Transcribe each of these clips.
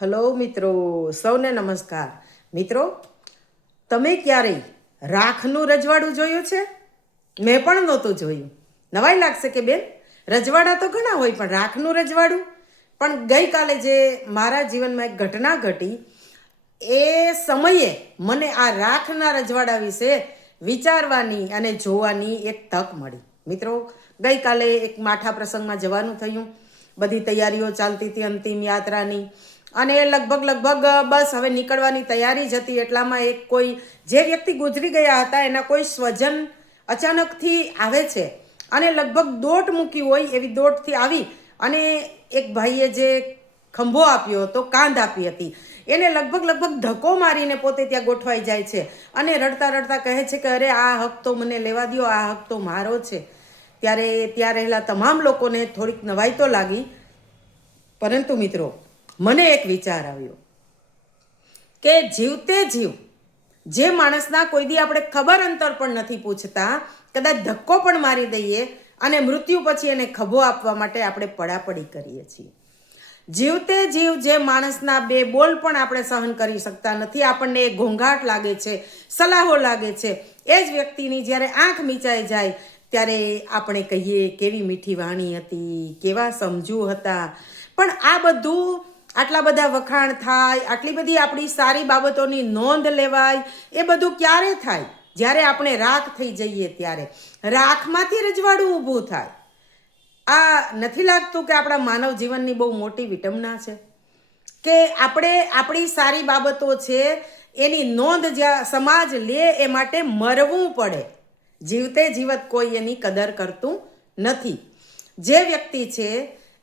Hello મિત્રો, સૌને નમસ્કાર. મિત્રો, તમે ક્યારેય રાખનું રજવાડું જોયું છે? મેં પણ નહોતું જોયું. નવાઈ લાગશે કે બેન, રજવાડા તો ઘણા હોય પણ રાખનું રજવાડું. પણ ગઈકાલે જે મારા જીવનમાં એક ઘટના ઘટી એ સમયે મને આ રાખના રજવાડા વિશે વિચારવાની અને જોવાની એક તક મળી. મિત્રો, ગઈકાલે એક માઠા પ્રસંગમાં જવાનું થયું. બધી તૈયારીઓ ચાલતી હતી અંતિમ યાત્રાની, અને લગભગ બસ હવે નીકળવાની તૈયારી જ હતી. એટલામાં એક કોઈ જે વ્યક્તિ ગુજરી ગયા હતા એના કોઈ સ્વજન અચાનકથી આવે છે અને લગભગ દોટ મૂકી હોય એવી દોટથી આવી અને એક ભાઈએ જે ખંભો આપ્યો હતો, કાંધ આપી હતી, એને લગભગ ધક્કો મારીને પોતે ત્યાં ગોઠવાઈ જાય છે અને રડતા રડતા કહે છે કે અરે આ હક તો મને લેવા દો, આ હક તો મારો છે. ત્યારે ત્યાં રહેલા તમામ લોકોને થોડીક નવાઈ તો લાગી, પરંતુ મિત્રો મને એક વિચાર આવ્યો કે જીવતે જીવ જે માણસના કોઈ દી આપણે ખબર અંતર પણ નથી પૂછતા, કદાચ ધક્કો પણ મારી દઈએ અને મૃત્યુ પછી એને ખભો આપવા માટે આપણે પડાપડી કરીએ છીએ. જીવતે જીવ જે માણસના બે બોલ પણ આપણે સહન કરી શકતા નથી, આપણને એ ઘોંઘાટ લાગે છે, સલાહો લાગે છે, એ જ વ્યક્તિની જ્યારે આંખ મીચાઈ જાય ત્યારે આપણે કહીએ કેવી મીઠી વાણી હતી, કેવા સમજુ હતા. પણ આ બધું, આટલા બધા વખાણ થાય, આટલી બધી આપણી સારી બાબતોની નોંધ લેવાય, એ બધું ક્યારે થાય? જ્યારે આપણે રાખ થઈ જઈએ ત્યારે. રાખમાંથી રજવાડું ઊભું થાય. આ નથી લાગતું કે આપણા માનવ જીવનની બહુ મોટી વિટંબના છે કે આપણે આપણી સારી બાબતો છે એની નોંધ જ્યાં સમાજ લે એ માટે મરવું પડે. જીવતે જીવત કોઈ એની કદર કરતું નથી. જે વ્યક્તિ છે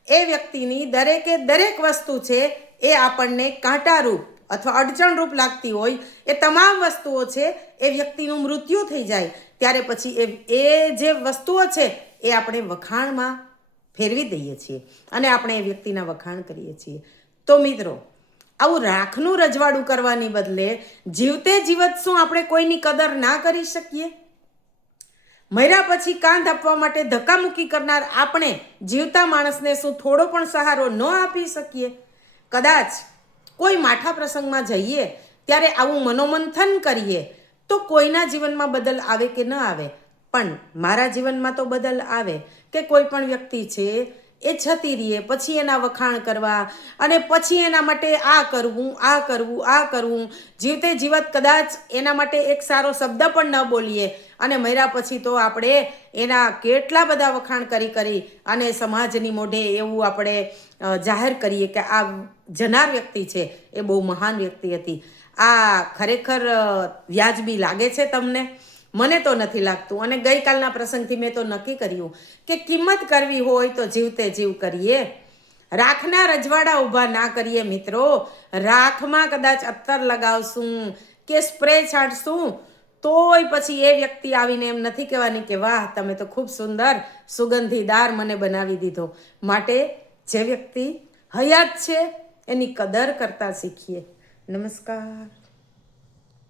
એ વ્યક્તિની દરેકે દરેક વસ્તુ છે એ આપણને કાંટારૂપ અથવા અડચણરૂપ લાગતી હોય, એ તમામ વસ્તુઓ છે એ વ્યક્તિનું મૃત્યુ થઈ જાય ત્યારે પછી એ જે વસ્તુઓ છે એ આપણે વખાણમાં ફેરવી દઈએ છીએ અને આપણે એ વ્યક્તિના વખાણ કરીએ છીએ. તો મિત્રો, આવું રાખનું રજવાડું કરવાની બદલે જીવતે જીવત શું આપણે કોઈની કદર ના કરી શકીએ? મર્યા પછી કાંધ આપવા માટે ધક્કામુક્કી કરનાર આપણે જીવતા માણસને શું થોડો પણ સહારો ન આપી શકીએ? કદાચ કોઈ માઠા પ્રસંગમાં જઈએ ત્યારે આવું મનોમંથન કરીએ તો કોઈના જીવનમાં બદલ આવે કે ન આવે, પણ મારા જીવનમાં તો બદલ આવે કે કોઈ પણ વ્યક્તિ છે એ જતી રહીએ પછી એના વખાણ કરવા અને પછી એના માટે આ કરવું. જીવતે જીવત કદાચ એના માટે એક સારો શબ્દ પણ ન બોલીએ અને મર્યા પછી તો આપણે એના કેટલા બધા વખાણ કરી અને સમાજની મોઢે એવું આપણે જાહેર કરીએ કે આ જનાર વ્યક્તિ છે એ બહુ મહાન વ્યક્તિ હતી. આ ખરેખર વ્યાજબી લાગે છે તમને? મને તો નથી લાગતું. અને ગઈકાલના પ્રસંગથી મેં તો નક્કી કર્યું કે કિંમત કરવી હોય તો જીવતે જીવ કરીએ, રાખના રજવાડા ઊભા ના કરીએ. મિત્રો, રાખમાં કદાચ અત્તર લગાવશું કે સ્પ્રે છાંટશું તોય પછી એ વ્યક્તિ આવીને એમ નથી કહેવાની કે વાહ, તમે તો ખૂબ સુંદર સુગંધીદાર મને બનાવી દીધો. માટે જે વ્યક્તિ હયાત છે એની કદર કરતા શીખીએ. નમસ્કાર.